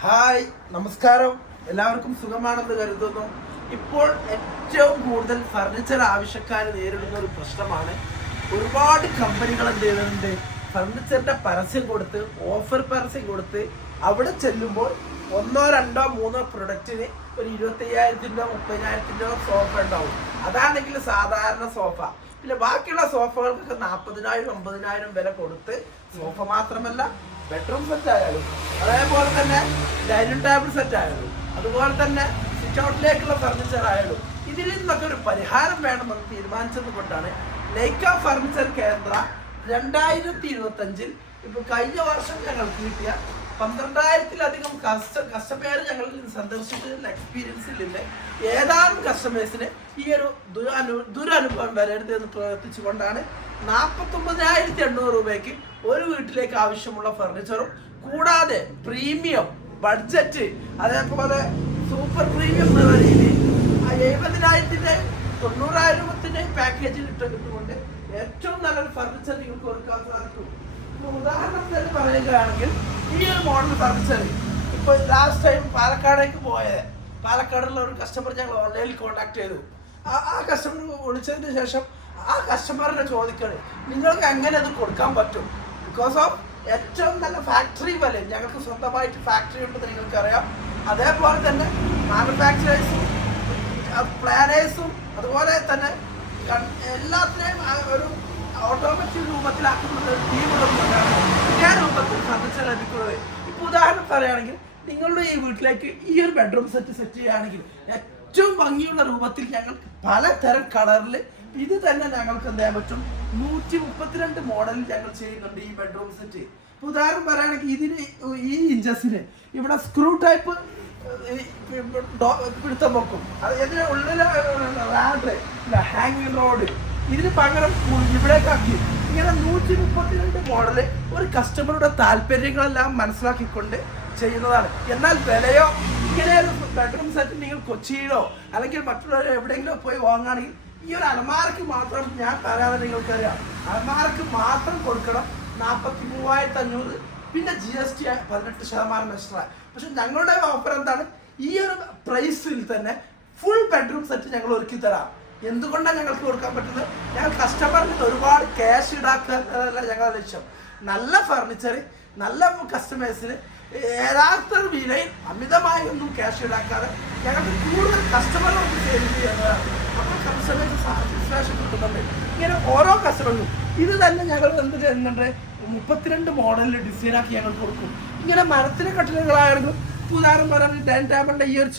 Hi, നമസ്കാരം. എല്ലാവർക്കും സുഖമാണെന്ന് കരുതുന്നു. ഇപ്പോൾ ഏറ്റവും കൂടുതൽ ഫർണിച്ചർ ആവശ്യക്കാർ നേരിടുന്ന ഒരു പ്രശ്നമാണ്. ഒരുപാട് കമ്പനികൾ എന്ത് ചെയ്യുന്നുണ്ട്, ഫർണിച്ചറിന്റെ പരസ്യം കൊടുത്ത്, ഓഫർ പരസ്യം കൊടുത്ത് അവിടെ ചെല്ലുമ്പോൾ ഒന്നോ രണ്ടോ മൂന്നോ പ്രൊഡക്റ്റിന് ഒരു 25,000 30,000 സോഫ ഉണ്ടാവും. അതാണെങ്കിൽ സാധാരണ സോഫ. പിന്നെ ബാക്കിയുള്ള സോഫകൾക്കൊക്കെ 40,000 50,000 വില കൊടുത്ത് സോഫ മാത്രമല്ല ബെഡ്റൂം സെറ്റ് ആയാലും, അതേപോലെ തന്നെ ഡൈനിങ് ടേബിൾ സെറ്റ് ആയാലും, അതുപോലെ തന്നെ സിറ്റ് ഔട്ടിലേക്കുള്ള ഫർണിച്ചർ ആയാലും ഇതിൽ നിന്നൊക്കെ ഒരു പരിഹാരം വേണമെന്ന് തീരുമാനിച്ചത് കൊണ്ടാണ് ലൈക്ക ഫർണിച്ചർ കേന്ദ്ര 2025 ഇപ്പൊ കഴിഞ്ഞ വർഷം ഞങ്ങൾക്ക് കിട്ടിയ 12,000-ലധികം കസ്റ്റമേർ ഞങ്ങളിൽ സന്ദർശിച്ചതിന്റെ എക്സ്പീരിയൻസിൽ ഏതാനും കസ്റ്റമേഴ്സിന് ഈ ഒരു ദുരനുഭവം വരരുത് എന്ന് പ്രവർത്തിച്ചുകൊണ്ടാണ് 49,800 രൂപയ്ക്ക് ഒരു വീട്ടിലേക്ക് ആവശ്യമുള്ള ഫർണിച്ചറും കൂടാതെ പ്രീമിയം ബഡ്ജറ്റ് അതേപോലെ സൂപ്പർ പ്രീമിയം എന്ന രീതിയിൽ 70,000 90,000 രൂപത്തിന്റെ പാക്കേജിൽ ഇട്ടുകൊണ്ട് ഏറ്റവും നല്ലൊരു ഫർണിച്ചർ നിങ്ങൾക്ക് കൊടുക്കാൻ സാധിക്കും. ഉദാഹരണത്തിന് പറയുകയാണെങ്കിൽ ഈ ഒരു മോഡൽ ഫർണിച്ചർ ഇപ്പൊ ലാസ്റ്റ് ടൈം പാലക്കാടേക്ക് പോയത്, പാലക്കാടുള്ള ഒരു കസ്റ്റമർ ഞങ്ങൾ ഓൺലൈനിൽ കോൺടാക്ട് ചെയ്തു. ആ കസ്റ്റമർ വിളിച്ചതിന് ശേഷം ആ കസ്റ്റമറിനെ ചോദിക്കണേ നിങ്ങൾക്ക് എങ്ങനെ അത് കൊടുക്കാൻ പറ്റും. ബിക്കോസ് ഓഫ് ഏറ്റവും നല്ല ഫാക്ടറി വില, ഞങ്ങൾക്ക് സ്വന്തമായിട്ട് ഫാക്ടറി ഉണ്ടെന്ന് നിങ്ങൾക്കറിയാം. അതേപോലെ തന്നെ മാനുഫാക്ചറേഴ്സും പ്ലാനേഴ്സും അതുപോലെ തന്നെ എല്ലാത്തിനെയും ഒരു ഓട്ടോമാറ്റിക് രൂപത്തിലാക്കുന്ന ടീമുകളൊക്കെയാണ് ഇതേ രൂപത്തിൽ ഫർണിച്ചർ ലഭിക്കുന്നത്. ഇപ്പൊ ഉദാഹരണം പറയുകയാണെങ്കിൽ നിങ്ങളുടെ ഈ വീട്ടിലേക്ക് ഈ ഒരു ബെഡ്റൂം സെറ്റ് ചെയ്യുകയാണെങ്കിൽ ഏറ്റവും ഭംഗിയുള്ള രൂപത്തിൽ ഞങ്ങൾക്ക് പലതരം കളറിൽ ഇത് തന്നെ ഞങ്ങൾക്ക് എന്ത് ചെയ്യാൻ പറ്റും. 132 മോഡലിൽ ഞങ്ങൾ ചെയ്യുന്നുണ്ട് ഈ ബെഡ്റൂം സെറ്റ്. ഇപ്പൊ ഉദാഹരണം പറയുകയാണെങ്കിൽ ഇതിന് ഈ ഇഞ്ചസിന് ഇവിടെ സ്ക്രൂ ടൈപ്പ് പിടുത്തം വെക്കും. ഇതിന് ഉള്ളിൽ ഹാങ്ങിങ് റോഡ് ഇതിന് പകരം ഇവിടേക്കാക്കി ഇങ്ങനെ 132 മോഡല് ഒരു കസ്റ്റമറുടെ താല്പര്യങ്ങളെല്ലാം മനസ്സിലാക്കിക്കൊണ്ട് ചെയ്യുന്നതാണ്. എന്നാൽ വിലയോ ഇങ്ങനെ ഒരു ബെഡ്റൂം സെറ്റ് നിങ്ങൾ കൊച്ചിയിലോ അല്ലെങ്കിൽ മറ്റുള്ളവരോ എവിടെയെങ്കിലും പോയി വാങ്ങുകയാണെങ്കിൽ ഈ ഒരു അലമാരക്ക് മാത്രം ഞാൻ പറയാതെ നിങ്ങൾക്കറിയാം, അലമാരക്ക് മാത്രം കൊടുക്കണം 43,500, പിന്നെ GST 18% എക്സ്ട്രാ. പക്ഷെ ഞങ്ങളുടെ ഓഫർ എന്താണ്, ഈ ഒരു പ്രൈസിൽ തന്നെ ഫുൾ ബെഡ്റൂം സെറ്റ് ഞങ്ങൾ ഒരുക്കി തരാം. എന്തുകൊണ്ടാണ് ഞങ്ങൾക്ക് കൊടുക്കാൻ പറ്റുന്നത്, ഞങ്ങൾ കസ്റ്റമറിന് ഒരുപാട് ക്യാഷ് ഈടാക്കാനല്ല ഞങ്ങളുടെ ലക്ഷ്യം. നല്ല ഫർണിച്ചർ നല്ല കസ്റ്റമേഴ്സിന് യഥാർത്ഥ വിലയിൽ അമിതമായി ഒന്നും ക്യാഷ് ഈടാക്കാതെ ഞങ്ങൾക്ക് കൂടുതൽ കസ്റ്റമറുകൾക്ക് സേവ് ചെയ്യുന്നതാണ്. അപ്പോൾ കസ്റ്റമേഴ്സ് സാറ്റിസ്ഫാക്ഷൻ കിട്ടുന്നുണ്ട്. ഇങ്ങനെ ഓരോ കസ്റ്റമറിനും ഇത് തന്നെ ഞങ്ങൾ എന്ത് ചെയ്യുന്നുണ്ട്, 32 മോഡലിൽ ഡിസൈനാക്കി ഞങ്ങൾ കൊടുക്കും. ഇങ്ങനെ മരത്തിലെ കട്ടിലുകളായാലും ഉദാഹരണം പറയുന്നത് ഡൈനിങ് ടേബിളിന്റെ ഈ ഒരു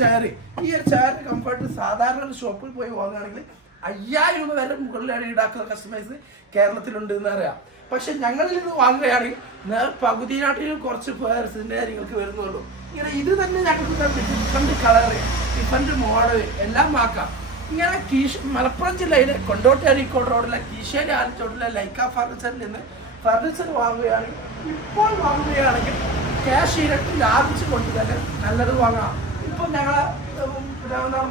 ചെയറിന് കംഫർട്ട് സാധാരണ ഒരു ഷോപ്പിൽ പോയി വാങ്ങുകയാണെങ്കിൽ 5,000 രൂപ വരെ മുകളിലാണ് ഈടാക്കുന്ന കസ്റ്റമേഴ്സ് കേരളത്തിലുണ്ട് എന്ന് അറിയാം. പക്ഷെ ഞങ്ങളിൽ നിന്ന് വാങ്ങുകയാണെങ്കിൽ പകുതിനാട്ടിലും കുറച്ച് പേഴ്സിൻ്റെ നിങ്ങൾക്ക് വരുന്നുള്ളൂ. ഇങ്ങനെ ഇത് തന്നെ ഞങ്ങൾക്ക് ഡിഫറെന്റ് കളറ് ഡിഫറെന്റ് മോഡൽ എല്ലാം ആക്കാം. ഇങ്ങനെ മലപ്പുറം ജില്ലയിലെ കൊണ്ടോട്ടി അരീക്കോട് റോഡിലെ കീശേരി ആലത്തോട്ടിലെ ലൈക്ക ഫർണിച്ചറിൽ നിന്ന് ഫർണിച്ചർ ഇപ്പോൾ വാങ്ങുകയാണെങ്കിൽ ക്യാഷ് ഇരട്ടി ലാഭിച്ചു കൊണ്ട് തന്നെ നല്ലത് വാങ്ങാം. ഇപ്പം ഞങ്ങളെ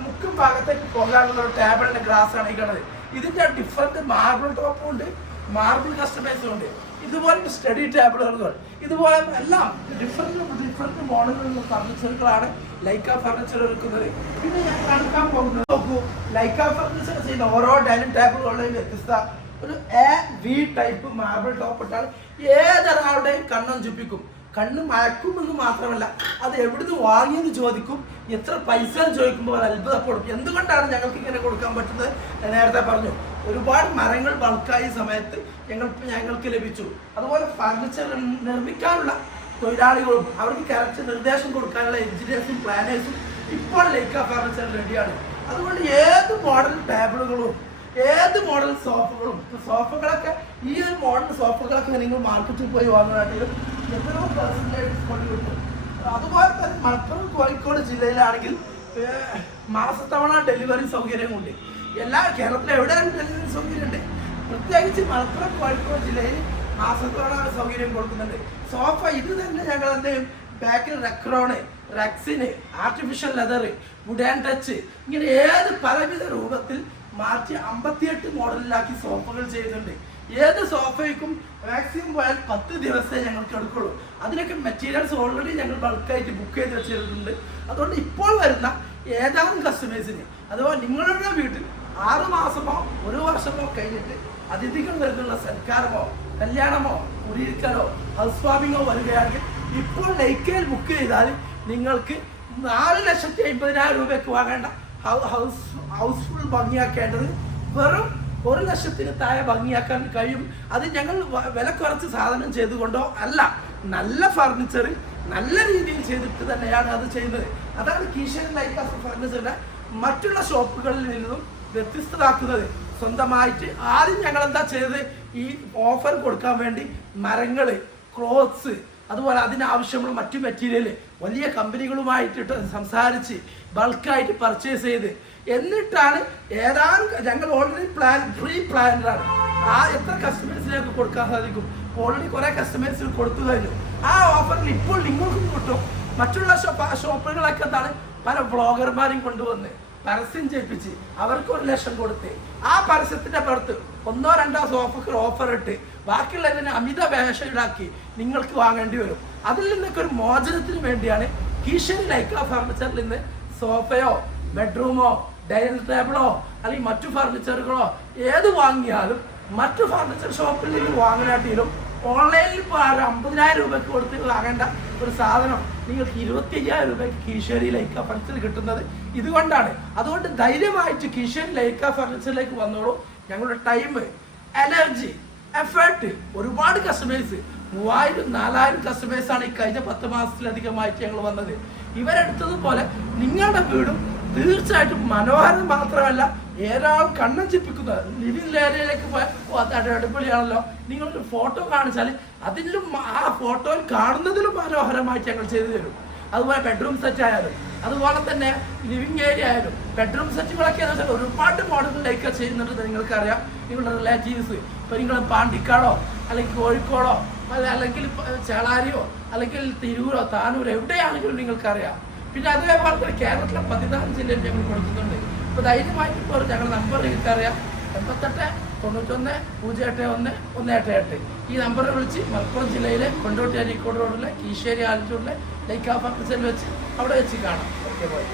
മുക്കും ഭാഗത്തേക്ക് പോകാനുള്ള ഒരു ടേബിളിന്റെ ഗ്ലാസ് ആണ് ഈ കാണുന്നത്. ഇതിന്റെ ഡിഫറെന്റ് മാർബിൾ ടോപ്പും ഉണ്ട്, മാർബിൾ കസ്റ്റമൈസും ഉണ്ട്. ഇതുപോലെ സ്റ്റഡി ടേബിളുകൾ ഇതുപോലെ എല്ലാം ഡിഫറെന്റ് മോഡലിലുള്ള ഫർണിച്ചറുകളാണ് ലൈക്ക ഫർണിച്ചർ എടുക്കുന്നത്. പിന്നെ ഞാൻ കാണിക്കാൻ പോകുന്നത് നോക്കൂ, ലൈക്ക ഫർണിച്ചർ ചെയ്യുന്ന ഓരോ ഡൈനിങ് ടേബിളുകളുടെയും വ്യത്യസ്ത ഒരു V ടൈപ്പ് മാർബിൾ ടോപ്പ് ഇട്ടാൽ ഏതൊരാളുടെയും കണ്ണും ചുപ്പിക്കും. കണ്ണ് മയക്കുമെന്ന് മാത്രമല്ല അത് എവിടുന്ന് വാങ്ങിയെന്ന് ചോദിക്കും, എത്ര പൈസ ചോദിക്കുമ്പോൾ അത്ഭുതപ്പെടും. എന്തുകൊണ്ടാണ് ഞങ്ങൾക്ക് ഇങ്ങനെ കൊടുക്കാൻ പറ്റുന്നത്, നേരത്തെ പറഞ്ഞു. ഒരുപാട് മരങ്ങൾ ബൾക്കായ സമയത്ത് ഞങ്ങൾക്ക് ലഭിച്ചു. അതുപോലെ ഫർണിച്ചർ നിർമ്മിക്കാനുള്ള തൊഴിലാളികളും അവർക്ക് കറക്റ്റ് നിർദ്ദേശം കൊടുക്കാനുള്ള എഞ്ചിനീയേഴ്സും പ്ലാനേഴ്സും ഇപ്പോൾ ലൈക്ക ഫർണിച്ചർ റെഡിയാണ്. അതുകൊണ്ട് ഏത് മോഡൽ ടേബിളുകളും ഏത് മോഡൽ സോഫകളൊക്കെ ഈ ഒരു മോഡൽ സോഫകളൊക്കെ നിങ്ങൾ മാർക്കറ്റിൽ പോയി വാങ്ങുകയാണെങ്കിലും എത്രയോ % ഡിസ്കൗണ്ട് കിട്ടും. അതുപോലെ തന്നെ മലപ്പുറം കോഴിക്കോട് ജില്ലയിലാണെങ്കിൽ മാസത്തവണ ഡെലിവറി സൗകര്യമുണ്ട്. എല്ലാ കേരളത്തിലും എവിടെയാണ് ഡെലിവറി സൗകര്യമുണ്ട്, പ്രത്യേകിച്ച് മലപ്പുറം കോഴിക്കോട് ജില്ലയിൽ മാസത്തവണ സൗകര്യം കൊടുക്കുന്നുണ്ട്. സോഫ ഇത് തന്നെ ഞങ്ങൾ എന്തെയും ബാക്കിൽ Recron, rexine, artificial leather, wood and touch ഇങ്ങനെ ഏത് പലവിധ രൂപത്തിൽ മാറ്റി 58 മോഡലിലാക്കി സോഫകൾ ചെയ്യുന്നുണ്ട്. ഏത് സോഫയ്ക്കും മാക്സിമം പോയാൽ 10 ദിവസമേ ഞങ്ങൾക്ക് എടുക്കുള്ളൂ. അതിനൊക്കെ മെറ്റീരിയൽസ് ഓൾറെഡി ഞങ്ങൾ ബൾക്കായിട്ട് ബുക്ക് ചെയ്ത് വെച്ചിട്ടുണ്ട്. അതുകൊണ്ട് ഇപ്പോൾ വരുന്ന ഏതാനും കസ്റ്റമേഴ്സിന് അഥവാ നിങ്ങളുടെ വീട്ടിൽ 6 മാസമോ 1 വർഷമോ കഴിഞ്ഞിട്ട് അതിഥികൾ വരുന്നുള്ള സൽക്കാരമോ കല്യാണമോ കുടിയിരിക്കലോ ഹൗസ് വാമിങ്ങോ വരികയാണെങ്കിൽ ഇപ്പോൾ ലൈക്കയിൽ ബുക്ക് ചെയ്താൽ നിങ്ങൾക്ക് 4,50,000 രൂപയ്ക്ക് വാങ്ങേണ്ട ഹൗസ്ഫുൾ ഭംഗിയാക്കേണ്ടത് വെറും 1,00,000 താഴെ ഭംഗിയാക്കാൻ കഴിയും. അത് ഞങ്ങൾ വില കുറച്ച് സാധനം ചെയ്തുകൊണ്ടോ അല്ല, നല്ല ഫർണിച്ചർ നല്ല രീതിയിൽ ചെയ്തിട്ട് തന്നെയാണ് അത് ചെയ്യുന്നത്. അതാണ് കീശേരി ലൈക്ക ഫർണിച്ചറിനെ മറ്റുള്ള ഷോപ്പുകളിൽ നിന്നും വ്യത്യസ്തമാക്കുന്നത്. സ്വന്തമായിട്ട് ആദ്യം ഞങ്ങൾ എന്താ ചെയ്തത്, ഈ ഓഫർ കൊടുക്കാൻ വേണ്ടി മരങ്ങൾ, ക്ലോത്ത്സ്, അതുപോലെ അതിനാവശ്യമുള്ള മറ്റു മെറ്റീരിയൽ വലിയ കമ്പനികളുമായിട്ട് സംസാരിച്ച് ബൾക്കായിട്ട് പർച്ചേസ് ചെയ്ത് എന്നിട്ടാണ് ഏതാനും ഞങ്ങൾ ഓൾറെഡി പ്രീ പ്ലാൻഡാണ് എത്ര കസ്റ്റമേഴ്സിലേക്ക് കൊടുക്കാൻ സാധിക്കും. ഓൾറെഡി കുറേ കസ്റ്റമേഴ്സിന് കൊടുത്തു കഴിഞ്ഞു. ആ ഓഫറിൽ ഇപ്പോൾ നിങ്ങൾക്കും കിട്ടും. മറ്റുള്ള ഷോപ്പുകളൊക്കെ എന്താണ് പല വ്ളോഗർമാരെയും കൊണ്ടുവന്ന് പരസ്യം ചെയ്യിപ്പിച്ച് അവർക്ക് 1,00,000 കൊടുത്ത് ആ പരസ്യത്തിന്റെ പുറത്ത് 1-2 സോഫക്ക് ഓഫർ ഇട്ട് ബാക്കിയുള്ളതിന് അമിത വേഷ ഈടാക്കി നിങ്ങൾക്ക് വാങ്ങേണ്ടി വരും. അതിൽ നിന്നൊക്കെ ഒരു മോചനത്തിന് വേണ്ടിയാണ് കീശേരി ലൈക്ക ഫർണിച്ചറിൽ നിന്ന് സോഫയോ ബെഡ്റൂമോ ഡൈനിങ് ടേബിളോ അല്ലെങ്കിൽ മറ്റു ഫർണിച്ചറുകളോ ഏത് വാങ്ങിയാലും മറ്റു ഫർണിച്ചർ ഷോപ്പിൽ നിന്ന് വാങ്ങാനാട്ടിലും ഓൺലൈനിൽ ഇപ്പോൾ 50,000 രൂപയ്ക്ക് കൊടുത്ത് വാങ്ങേണ്ട ഒരു സാധനം നിങ്ങൾക്ക് 25,000 രൂപയ്ക്ക് കീശേരി ലൈക്ക ഫർണിച്ചർ കിട്ടുന്നത് ഇതുകൊണ്ടാണ്. അതുകൊണ്ട് ധൈര്യമായിട്ട് കീശേരി ലൈക്ക ഫർണിച്ചറിലേക്ക് വന്നോളൂ. ഞങ്ങളുടെ ടൈം, എനർജി, എഫേർട്ട്, ഒരുപാട് കസ്റ്റമേഴ്സ് 3,000-4,000 കസ്റ്റമേഴ്സാണ് ഈ കഴിഞ്ഞ 10 മാസത്തിലധികമായിട്ട് ഞങ്ങൾ വന്നത്. ഇവരെടുത്തതുപോലെ നിങ്ങളുടെ വീടും തീർച്ചയായിട്ടും മനോഹരം മാത്രമല്ല ഏതാളും കണ്ണം ചിപ്പിക്കുന്ന ലിവിംഗ് ഏരിയയിലേക്ക് പോയാൽ അത് അടിപൊളിയാണല്ലോ. നിങ്ങളൊരു ഫോട്ടോ കാണിച്ചാൽ അതിലും ആ ഫോട്ടോയിൽ കാണുന്നതിലും മനോഹരമായിട്ട് ഞങ്ങൾ ചെയ്തു തരും. അതുപോലെ ബെഡ്റൂം സെറ്റ് ആയാലും അതുപോലെ തന്നെ ലിവിംഗ് ഏരിയ ആയാലും ബെഡ്റൂം സെറ്റുകളൊക്കെ എന്ന് വെച്ചാൽ ഒരുപാട് മോഡലിലേക്ക് ചെയ്യുന്നുണ്ട്. നിങ്ങൾക്കറിയാം, നിങ്ങളുടെ റിലേറ്റീവ്സ് ഇപ്പോൾ നിങ്ങൾ പാണ്ടിക്കാടോ അല്ലെങ്കിൽ കോഴിക്കോടോ അല്ലെങ്കിൽ ചേളാരിയോ അല്ലെങ്കിൽ തിരൂരോ താനൂരോ എവിടെയാണെങ്കിലും നിങ്ങൾക്കറിയാം. പിന്നെ അതേപോലെ തന്നെ കേരളത്തിലെ 14 ജില്ലയിൽ ഞങ്ങൾ കൊടുക്കുന്നുണ്ട്. ഇപ്പോൾ ധൈര്യമായിട്ട് ഇപ്പോൾ ഞങ്ങളുടെ നമ്പർ നിങ്ങൾക്കറിയാം, 88-91-081-188. ഈ നമ്പറിൽ വിളിച്ച് മലപ്പുറം ജില്ലയിലെ കൊണ്ടോട്ടി അരീക്കോട് റോഡിലെ കീശേരി ആലത്തൂരിലെ ലൈക്ക ഫർണിച്ചറിൽ വെച്ച് അവിടെ വെച്ച് കാണാം. Okay, by.